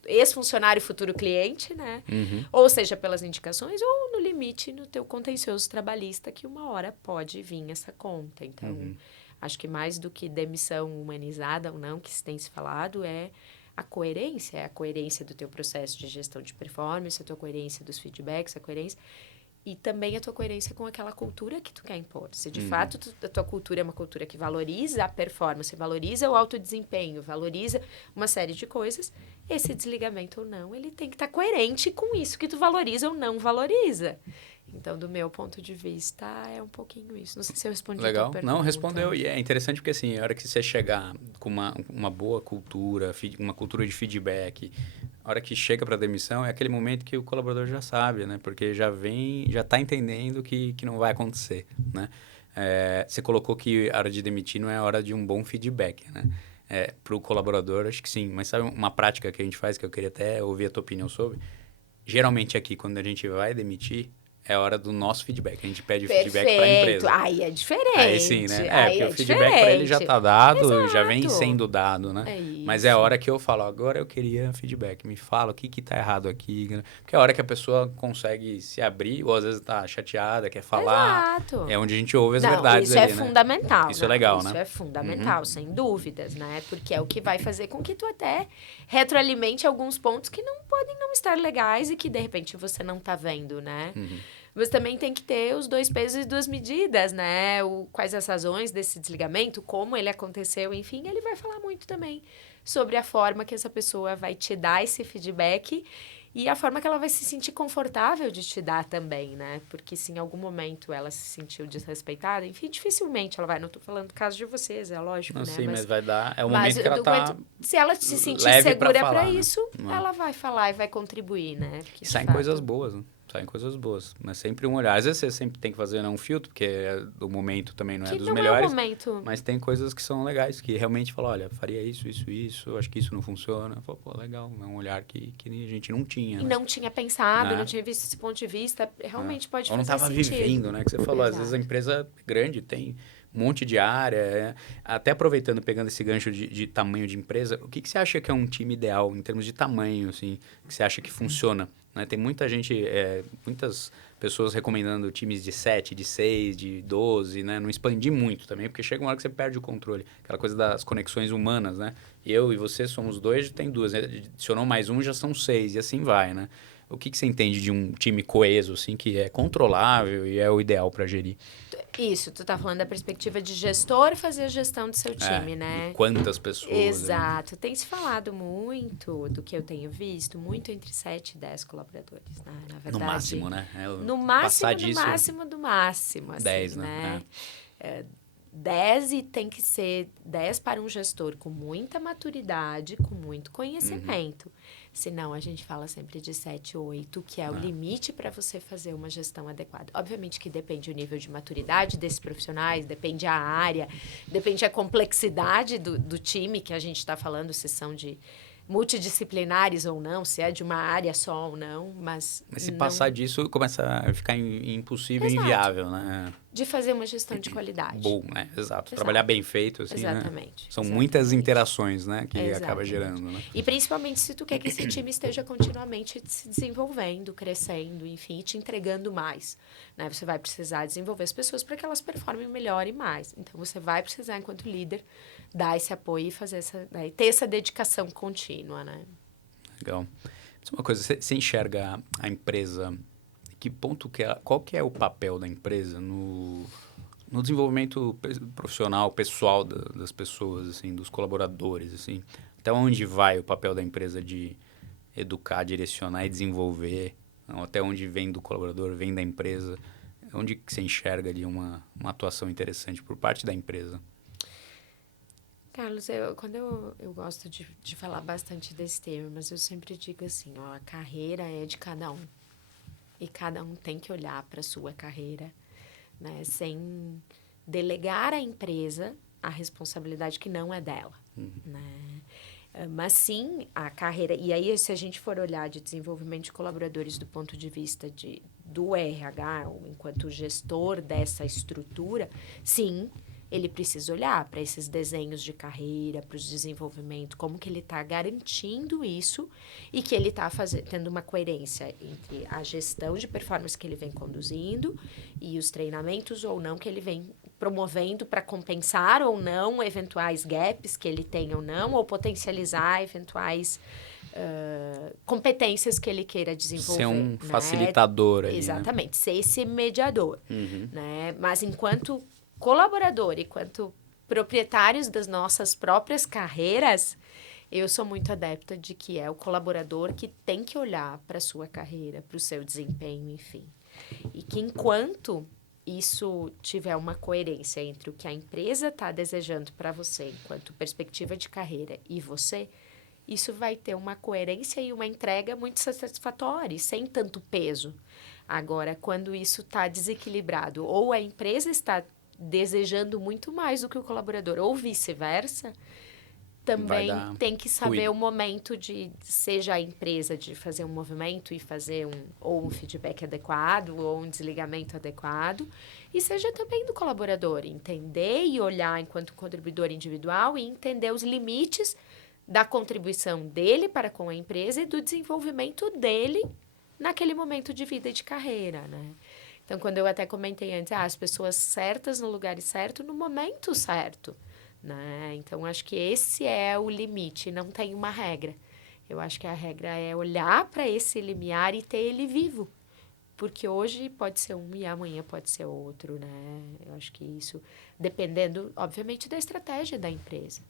ex-funcionário, futuro cliente, né? Ou seja, pelas indicações, ou no limite no teu contencioso trabalhista, que uma hora pode vir essa conta. Então, acho que mais do que demissão humanizada ou não, que se tem se falado, é a coerência do teu processo de gestão de performance, a tua coerência dos feedbacks, a coerência... E também a tua coerência com aquela cultura que tu quer impor. Se de fato a tua cultura é uma cultura que valoriza a performance, valoriza o alto desempenho, valoriza uma série de coisas, esse desligamento ou não, ele tem que estar coerente com isso que tu valoriza ou não valoriza. Então, do meu ponto de vista, é um pouquinho isso. Não sei se eu respondi a Legal. tua pergunta. Não, respondeu. E é interessante porque, assim, a hora que você chegar com uma boa cultura, uma cultura de feedback, a hora que chega para demissão, é aquele momento que o colaborador já sabe, né? Porque já está entendendo que não vai acontecer, né? Você colocou que a hora de demitir não é a hora de um bom feedback, né? Para o colaborador, acho que sim. Mas sabe uma prática que a gente faz, que eu queria até ouvir a tua opinião sobre? Geralmente aqui, quando a gente vai demitir, é a hora do nosso feedback. A gente pede feedback para a empresa. Aí é diferente. Aí sim, né? Aí Porque o feedback para ele já está dado, Exato. já vem sendo dado, né? É isso. Mas é a hora que eu falo, agora eu queria feedback. Me fala o que está errado aqui. Porque é a hora que a pessoa consegue se abrir, ou às vezes está chateada, quer falar. Exato. É onde a gente ouve as Não, verdades isso ali, é né? fundamental. Isso é legal, isso né? é fundamental, sem dúvidas, né? Porque é o que vai fazer com que tu até retroalimente alguns pontos que não podem não estar legais e que, de repente, você não tá vendo, né? Você também tem que ter os 2 pesos e 2 medidas, né? Quais as razões desse desligamento, como ele aconteceu, enfim, ele vai falar muito também sobre a forma que essa pessoa vai te dar esse feedback e a forma que ela vai se sentir confortável de te dar também, né? Porque se em algum momento ela se sentiu desrespeitada, enfim, dificilmente ela vai. Não tô falando do caso de vocês, é lógico, Não, né? sim, mas vai dar... É o momento que ela do tá momento- se ela se sentir leve pra segura falar, para né? isso, ela vai falar e vai contribuir, né? Porque, de Saem fato, coisas boas, né? Saem coisas boas. Mas sempre um olhar. Às vezes você sempre tem que fazer um filtro, porque o momento também não é que dos não melhores. é o momento. Mas tem coisas que são legais, que realmente falam, olha, faria isso, acho que isso não funciona. Eu falo, pô, legal, é um olhar que a gente não tinha. E né? não tinha pensado, É. não tinha visto esse ponto de vista, realmente pode Ou não fazer estava sentido. vivendo, né? Que você falou, às Exato. vezes a empresa é grande, tem um monte de área. Até aproveitando, pegando esse gancho de tamanho de empresa, o que você acha que é um time ideal em termos de tamanho, assim, que você acha que funciona? Né? Tem muita gente, muitas pessoas recomendando times de 7, de 6, de 12, né? Não expandir muito também, porque chega uma hora que você perde o controle. Aquela coisa das conexões humanas, né? Eu e você somos 2, tem 2. Né? Adicionou mais um, já são 6, e assim vai, né? O que você entende de um time coeso, assim, que é controlável e é o ideal para gerir? Isso, tu tá falando da perspectiva de gestor fazer a gestão do seu time, né? E quantas pessoas? Exato. Tem se falado muito do que eu tenho visto, muito entre 7 e 10 colaboradores, né? Na verdade, No máximo, né? No máximo do máximo. Assim, 10, né? 10 e tem que ser 10 para um gestor com muita maturidade, com muito conhecimento. Senão, a gente fala sempre de 7, 8, que é o limite para você fazer uma gestão adequada. Obviamente que depende do nível de maturidade desses profissionais, depende a área, depende a complexidade do time que a gente está falando, se são de multidisciplinares ou não, se é de uma área só ou não, mas se não... passar disso, começa a ficar impossível e Exato. inviável, né? De fazer uma gestão de qualidade. Bom, né? Exato. Trabalhar bem feito, assim, Exatamente. né? São Exatamente. muitas interações, né? Que Exatamente. acaba gerando, né? E principalmente se tu quer que esse time esteja continuamente se desenvolvendo, crescendo, enfim, e te entregando mais, né? Você vai precisar desenvolver as pessoas para que elas performem melhor e mais. Então, você vai precisar, enquanto líder, dar esse apoio e fazer e ter essa dedicação contínua, né? Legal. Uma coisa, você enxerga a empresa, que ponto qual que é o papel da empresa no desenvolvimento profissional, pessoal das pessoas, assim, dos colaboradores, assim? Até onde vai o papel da empresa de educar, direcionar e desenvolver? Até onde vem do colaborador, vem da empresa? Onde que você enxerga ali uma atuação interessante por parte da empresa? Carlos, quando eu gosto de falar bastante desse termo, mas eu sempre digo assim, ó, a carreira é de cada um. E cada um tem que olhar para a sua carreira, né? Sem delegar à empresa a responsabilidade que não é dela, né? Mas sim, a carreira... E aí, se a gente for olhar de desenvolvimento de colaboradores do ponto de vista do RH, enquanto gestor dessa estrutura, sim, ele precisa olhar para esses desenhos de carreira, para os desenvolvimentos, como que ele está garantindo isso e que ele está tendo uma coerência entre a gestão de performance que ele vem conduzindo e os treinamentos ou não que ele vem promovendo para compensar ou não eventuais gaps que ele tem ou não, ou potencializar eventuais competências que ele queira desenvolver. Ser um né? facilitador ali, Exatamente, né? Ser esse mediador. Uhum. Né? Mas enquanto colaborador e quanto proprietários das nossas próprias carreiras, eu sou muito adepta de que é o colaborador que tem que olhar para a sua carreira, para o seu desempenho, enfim. E que enquanto isso tiver uma coerência entre o que a empresa está desejando para você, enquanto perspectiva de carreira, e você, isso vai ter uma coerência e uma entrega muito satisfatória, sem tanto peso. Agora, quando isso está desequilibrado, ou a empresa está desejando muito mais do que o colaborador, ou vice-versa, também tem que saber o momento seja a empresa de fazer um movimento e fazer ou um feedback adequado, ou um desligamento adequado, e seja também do colaborador, entender e olhar enquanto contribuidor individual e entender os limites da contribuição dele para com a empresa e do desenvolvimento dele naquele momento de vida e de carreira, né? Então, quando eu até comentei antes, as pessoas certas no lugar certo, no momento certo, né? Então, acho que esse é o limite, não tem uma regra. Eu acho que a regra é olhar para esse limiar e ter ele vivo. Porque hoje pode ser um e amanhã pode ser outro, né? Eu acho que isso, dependendo, obviamente, da estratégia da empresa.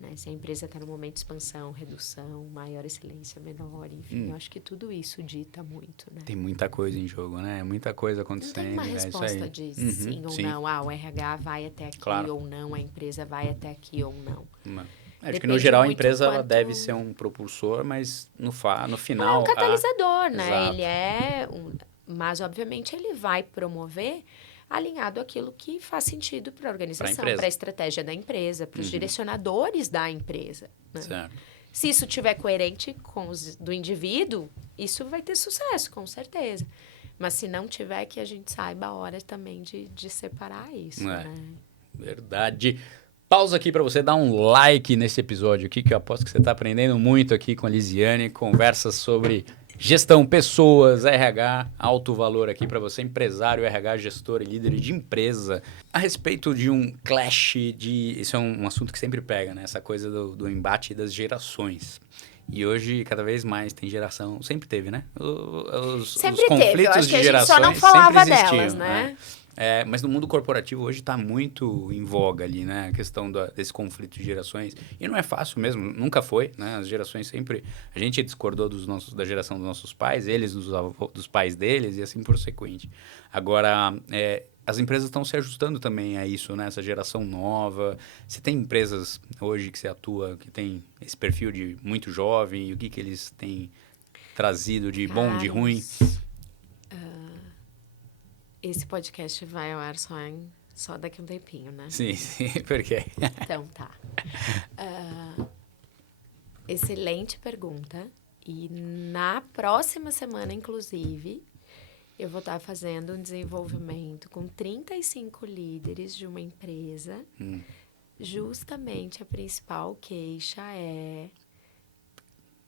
Né? Se a empresa está no momento de expansão, redução, maior excelência, menor, enfim, eu acho que tudo isso dita muito, né? Tem muita coisa em jogo, né? Muita coisa acontecendo. Não tem uma resposta de sim ou não. O RH vai até aqui ou não, a empresa vai até aqui ou não. Acho que, no geral, a empresa ela deve ser um propulsor, mas no final... É um catalisador, né? Exato. Ele é... Mas, obviamente, ele vai promover alinhado àquilo que faz sentido para a organização, para a estratégia da empresa, para os direcionadores da empresa. Né? Certo. Se isso estiver coerente com os do indivíduo, isso vai ter sucesso, com certeza. Mas se não tiver, que a gente saiba a hora também de separar isso. Né? Verdade. Pausa aqui para você dar um like nesse episódio aqui, que eu aposto que você está aprendendo muito aqui com a Lisiane. Conversas sobre gestão, pessoas, RH, alto valor aqui para você, empresário, RH, gestor e líder de empresa. A respeito de um clash isso é um assunto que sempre pega, né? Essa coisa do embate das gerações. E hoje, cada vez mais, tem geração... Sempre teve, né? Os Sempre conflitos teve, eu acho que de a gente só gerações não falava sempre existiam, delas, né? Mas no mundo corporativo hoje está muito em voga ali, né? A questão desse conflito de gerações. E não é fácil mesmo, nunca foi, né? As gerações sempre... A gente discordou da geração dos nossos pais, eles dos pais deles e assim por sequente. Agora, as empresas estão se ajustando também a isso, né? Essa geração nova. Você tem empresas hoje que você atua, que tem esse perfil de muito jovem, e o que eles têm trazido de bom, de ruim? Esse podcast vai ao ar só daqui a um tempinho, né? Sim, por quê? Então, tá. Excelente pergunta. E na próxima semana, inclusive, eu vou estar fazendo um desenvolvimento com 35 líderes de uma empresa. Justamente a principal queixa é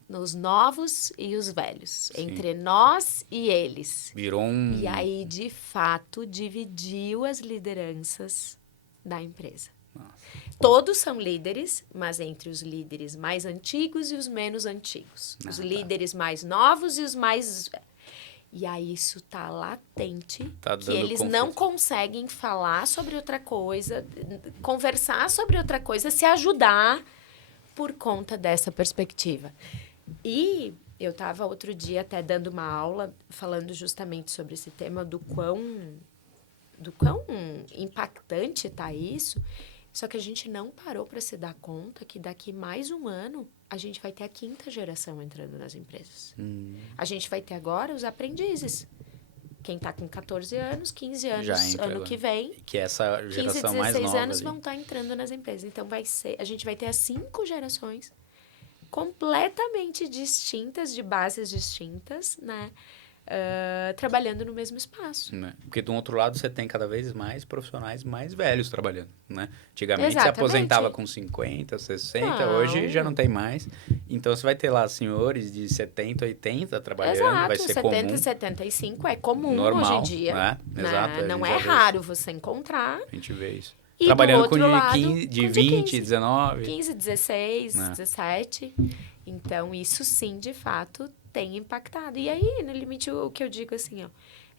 nos novos e os velhos, Sim. entre nós e eles. Virou um... E aí, de fato, dividiu as lideranças da empresa. Nossa. Todos são líderes, mas entre os líderes mais antigos e os menos antigos. Os líderes mais novos e os mais... E aí isso tá latente, que eles não conseguem falar sobre outra coisa, conversar sobre outra coisa, se ajudar por conta dessa perspectiva. E eu estava outro dia até dando uma aula falando justamente sobre esse tema do quão impactante está isso, só que a gente não parou para se dar conta que daqui mais um ano a gente vai ter a 5ª geração entrando nas empresas. A gente vai ter agora os aprendizes. Quem está com 14 anos, 15 anos, ano que vem. Que essa geração 15, mais 16 nova anos ali. vão estar entrando nas empresas. Então, a gente vai ter as 5 gerações completamente distintas, de bases distintas, né? Trabalhando no mesmo espaço. Né? Porque, do outro lado, você tem cada vez mais profissionais mais velhos trabalhando, né? Antigamente, Exatamente. você aposentava com 50, 60, Não. hoje já não tem mais. Então, você vai ter lá senhores de 70, 80 trabalhando, Exato, vai ser 70, comum. 75 é comum Normal, hoje em dia. né? Exato, a Não gente é já vê raro você encontrar. A gente vê isso. E Trabalhando do com outro de, lado, 15, de com 20, 15, 19. 15, 16, Né? 17. Então, isso sim, de fato, tem impactado. E aí, no limite, o que eu digo assim, ó,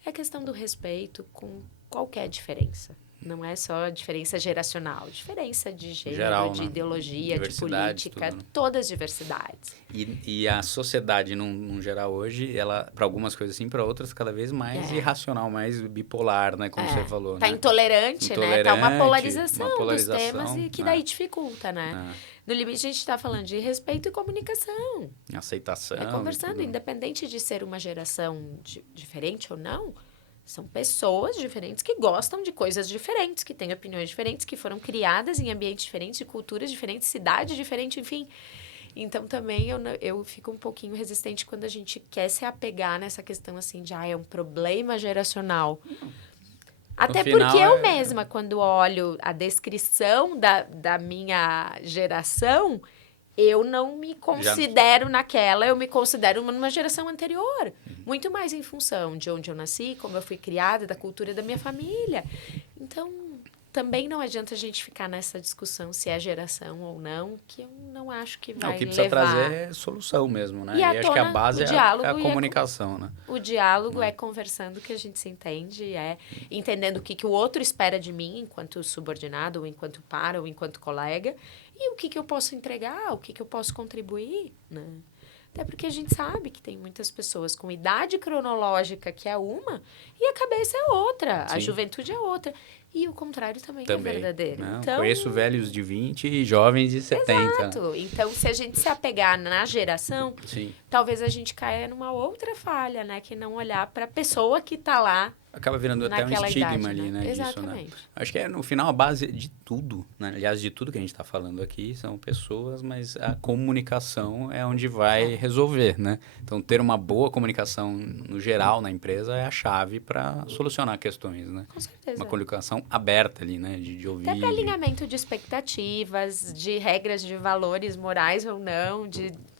é a questão do respeito com qualquer diferença. Não é só diferença geracional, diferença de gênero, Geral, de né? ideologia, de Diversidade, política, tudo, né? todas as diversidades. E a sociedade, num geral, hoje, ela, para algumas coisas sim, para outras, cada vez mais irracional, mais bipolar, né? Como você falou, Tá né? intolerante, né? Tá uma polarização, dos polarização, temas e que daí dificulta, né? No limite, a gente está falando de respeito e comunicação. Aceitação. É conversando, independente de ser uma geração diferente ou não, são pessoas diferentes que gostam de coisas diferentes, que têm opiniões diferentes, que foram criadas em ambientes diferentes, de culturas diferentes, cidade diferente, enfim. Então, também, eu fico um pouquinho resistente quando a gente quer se apegar nessa questão, assim, de, é um problema geracional. Até porque eu mesma, quando olho a descrição da minha geração, eu não me considero naquela, eu me considero numa geração anterior. Muito mais em função de onde eu nasci, como eu fui criada, da cultura da minha família. Então, também não adianta a gente ficar nessa discussão se é geração ou não, que eu não acho que vai levar... O que precisa trazer é solução mesmo, né? E acho que a base é a comunicação, né? O diálogo é conversando que a gente se entende, é entendendo o que o outro espera de mim enquanto subordinado, ou enquanto par, ou enquanto colega, e o que eu posso entregar, o que eu posso contribuir, né? Até porque a gente sabe que tem muitas pessoas com idade cronológica que é uma e a cabeça é outra, Sim. A juventude é outra. E o contrário também é verdadeiro. Não, então, conheço velhos de 20 e jovens de 70. Exato. Então, se a gente se apegar na geração, Sim. talvez a gente caia numa outra falha, né? Que não olhar para a pessoa que está lá. Acaba virando até um estigma idade, ali, né? Exatamente. Disso, né? Acho que no final a base de tudo, né? Aliás, de tudo que a gente está falando aqui são pessoas, mas a comunicação é onde vai resolver, né? Então, ter uma boa comunicação no geral na empresa é a chave para solucionar questões, né? Com certeza. Uma comunicação aberta ali, né? De ouvir. Até para alinhamento de expectativas, de regras de valores morais ou não,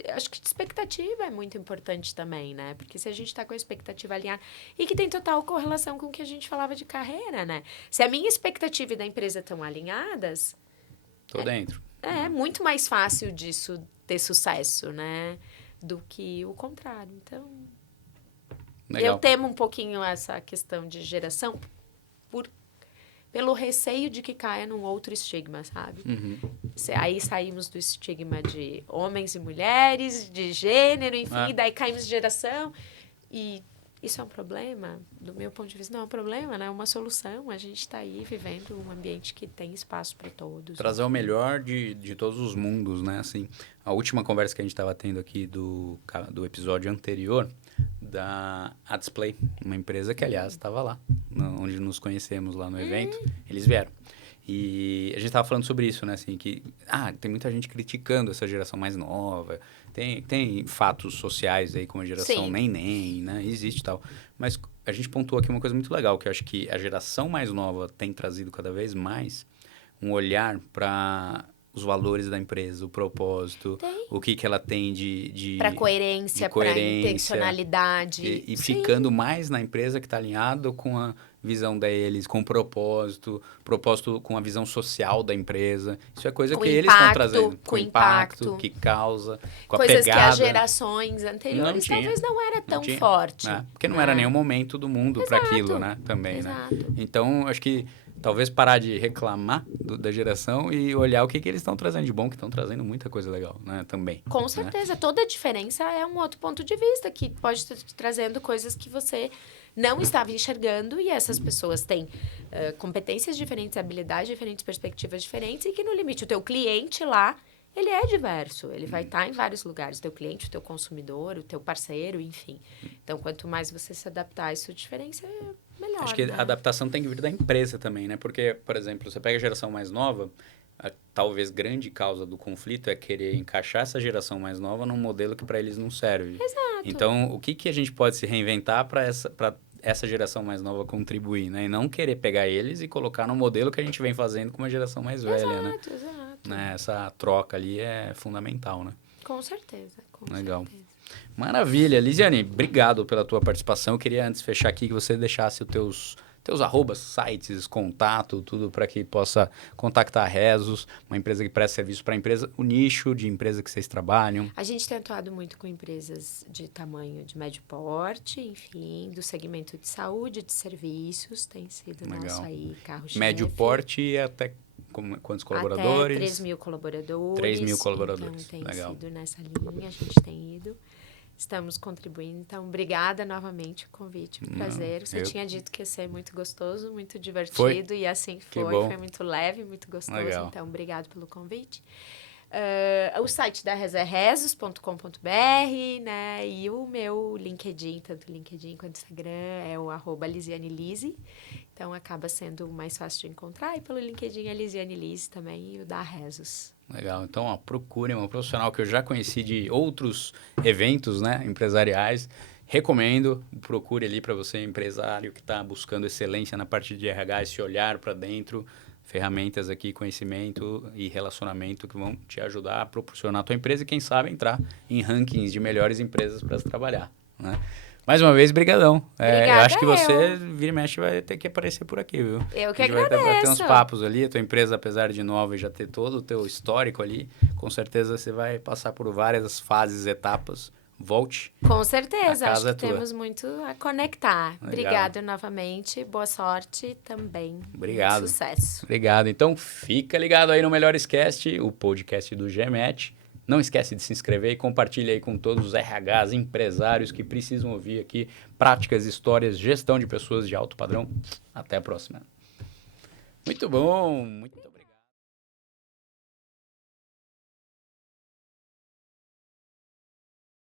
acho que de expectativa é muito importante também, né? Porque se a gente está com a expectativa alinhada e que tem total correlação com o que a gente falava de carreira, né? Se a minha expectativa e da empresa estão alinhadas... Tô dentro. É muito mais fácil disso ter sucesso, né? Do que o contrário. Então, Legal. eu temo um pouquinho essa questão de geração pelo receio de que caia num outro estigma, sabe? Aí saímos do estigma de homens e mulheres, de gênero, enfim, daí caímos de geração. E isso é um problema? Do meu ponto de vista, não é um problema, né? É uma solução. A gente está aí vivendo um ambiente que tem espaço para todos. Trazer o melhor de todos os mundos, né? Assim, a última conversa que a gente estava tendo aqui do episódio anterior, da Adsplay, uma empresa que, aliás, estava lá, onde nos conhecemos lá no evento, eles vieram. E a gente estava falando sobre isso, né? Assim, que tem muita gente criticando essa geração mais nova, tem fatos sociais aí como a geração neném, né? Existe e tal. Mas a gente pontuou aqui uma coisa muito legal, que eu acho que a geração mais nova tem trazido cada vez mais um olhar para os valores da empresa, o propósito, o que ela tem de para coerência, para intencionalidade. E ficando mais na empresa que está alinhado com a visão deles, com o propósito com a visão social da empresa. Isso é coisa que eles estão trazendo. Com impacto, que causa, com coisas a pegada. Que as gerações anteriores talvez não era tão forte. Porque não era nenhum momento do mundo para aquilo, né? Também, né? Então, acho que talvez parar de reclamar da geração e olhar o que eles estão trazendo de bom, que estão trazendo muita coisa legal, né? Também. Com certeza. Né? Toda a diferença é um outro ponto de vista, que pode estar trazendo coisas que você não estava enxergando, e essas pessoas têm competências diferentes, habilidades diferentes, perspectivas diferentes, e que no limite o teu cliente lá, ele é diverso, ele vai estar em vários lugares, o teu cliente, o teu consumidor, o teu parceiro, enfim. Então, quanto mais você se adaptar a essa diferença, melhor. Acho que a adaptação tem que vir da empresa também, né? Porque, por exemplo, você pega a geração mais nova, a talvez grande causa do conflito é querer encaixar essa geração mais nova num modelo que para eles não serve. Exato. Então, o que a gente pode se reinventar para essa geração mais nova contribuir, né? E não querer pegar eles e colocar no modelo que a gente vem fazendo com uma geração mais velha, né? Exato. Né? Essa troca ali é fundamental, né? Com certeza. Legal. Maravilha. Lisiane, obrigado pela tua participação. Eu queria, antes de fechar aqui, que você deixasse os teus arrobas, sites, contato, tudo para que possa contactar a Rezos, uma empresa que presta serviço para a empresa, o nicho de empresa que vocês trabalham. A gente tem atuado muito com empresas de tamanho de médio porte, enfim, do segmento de saúde, de serviços, tem sido nosso aí carro-chefe. Médio porte é até quantos colaboradores? Até 3 mil colaboradores. 3 mil colaboradores, então, tem legal. sido nessa linha, a gente tem ido. Estamos contribuindo. Então, obrigada novamente pelo convite. Prazer. Você tinha dito que ia ser muito gostoso, muito divertido. E assim foi. Foi muito leve, muito gostoso. Legal. Então, obrigado pelo convite. O site da Rezos é rezos.com.br, né? E o meu LinkedIn, tanto o LinkedIn quanto o Instagram, é o @LisianeLise. Então, acaba sendo mais fácil de encontrar. E pelo LinkedIn é Lisiane Lise também, e o da Rezos. Legal. Então, procure um profissional que eu já conheci de outros eventos, né, empresariais. Recomendo, procure ali para você, empresário que está buscando excelência na parte de RH, esse olhar para dentro, ferramentas aqui, conhecimento e relacionamento que vão te ajudar a proporcionar a tua empresa e, quem sabe, entrar em rankings de melhores empresas para se trabalhar, né? Mais uma vez, brigadão. Eu acho que você, vira e mexe, vai ter que aparecer por aqui, viu? Eu que agradeço. Vai ter uns papos ali, a tua empresa, apesar de nova e já ter todo o teu histórico ali, com certeza você vai passar por várias fases, etapas. Volte. Com certeza, acho que temos muito a conectar. Legal. Obrigado novamente, boa sorte também. Obrigado. Muito sucesso. Obrigado. Então, fica ligado aí no Melhores Cast, o podcast do GMAT. Não esquece de se inscrever e compartilha aí com todos os RHs, empresários que precisam ouvir aqui práticas, histórias, gestão de pessoas de alto padrão. Até a próxima. Muito bom. Muito bom.